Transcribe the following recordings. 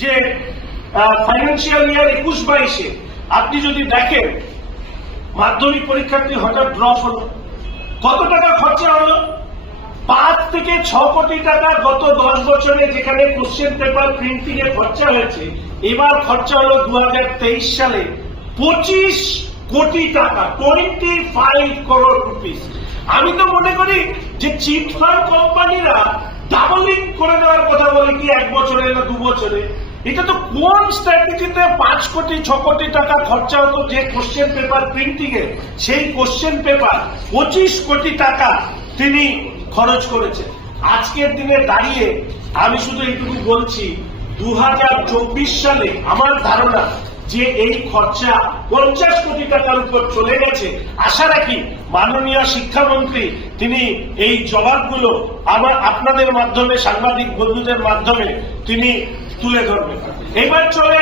যে financial year একুশ বাইশে, আপনি যদি দেখেন, মাধ্যমিক পরীক্ষার্থী হঠাৎ ড্রপ হলো। কত টাকা খরচা হলো? পাঁচ থেকে ছ কোটি টাকা গত দশ বছরে যেখানে কোশ্চেন পেপার প্রিন্টিং এ খরচা হয়েছে, এবার খরচা হলো দু হাজার তেইশ সালে পঁচিশ কোটি টাকা টোয়েন্টি ফাইভ করোড় রুপিস আমি তো মনে করি যে চিট ফান্ড কোম্পানিরা ডাবলিং করে দেওয়ার কথা বলে কি এক বছরে না দু বছরে? এটা তো কোন স্ট্র্যাটেজিতে পাঁচ কোটি, ছ কোটি টাকা খরচা হতো যে কোশ্চেন পেপার প্রিন্টিং এ সেই কোশ্চেন পেপার পঁচিশ কোটি টাকা তিনি খরচ করেছে আজকের দিনে দাঁড়িয়ে আমি শুধু এইটুকু বলছি দু হাজার চব্বিশ সালে আমার ধারণা যে এই খরচা পঞ্চাশ কোটি টাকার উপর চলে গেছে, আশা রাখি মাননীয় শিক্ষামন্ত্রী, তিনি এই জবাবগুলো আমার আপনাদের মাধ্যমে, সাংবাদিক বন্ধুদের মাধ্যমে তিনি তুলে ধরবেন। এবার চলে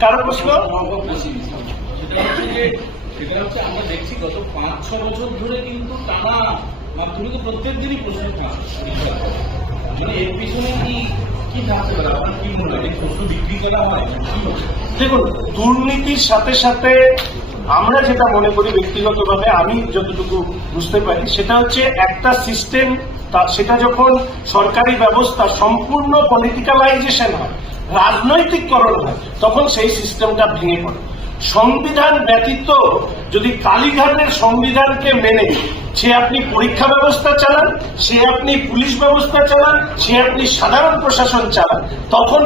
কারও প্রশ্ন? আমরা দেখছি গত পাঁচ, ছ বছর ধরে কিন্তু টানা মাধ্যমিকে প্রত্যেক দিনই প্রশ্ন মানে এর পিছনে কি দেখুন, দুর্নীতির সাথে সাথে আমরা যেটা মনে করি ব্যক্তিগতভাবে, আমি যতটুকু বুঝতে পারি, সেটা হচ্ছে একটা সিস্টেম সেটা যখন সরকারি ব্যবস্থা সম্পূর্ণ পলিটিক্যালাইজেশন হয়, রাজনৈতিককরণ হয়, তখন সেই সিস্টেমটা ভেঙে পড়ে। সংবিধান ব্যতীত যদি কালীঘাটের সংবিধানকে মেনে সে আপনি পরীক্ষা ব্যবস্থা চালান, সে আপনি পুলিশ ব্যবস্থা চালান, সে আপনি সাধারণ প্রশাসন চালান, তখন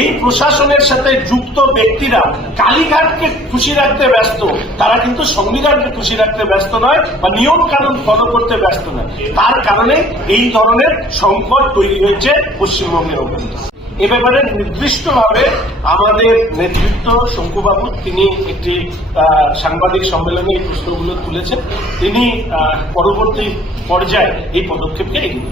এই প্রশাসনের সাথে যুক্ত ব্যক্তিরা কালীঘাটকে খুশি রাখতে ব্যস্ত। তারা কিন্তু সংবিধানকে খুশি রাখতে ব্যস্ত নয় বা নিয়ম কানুন ফলো করতে ব্যস্ত নয়। তার কারণে এই ধরনের সংকট তৈরি হয়েছে পশ্চিমবঙ্গের অভ্যন্তরে। এ ব্যাপারে নির্দিষ্টভাবে আমাদের নেতৃত্ব শঙ্কুবাবু, তিনি একটি সাংবাদিক সম্মেলনে এই প্রশ্নগুলো তুলেছেন তিনি পরবর্তী পর্যায়ে এই পদক্ষেপকে এগিয়ে।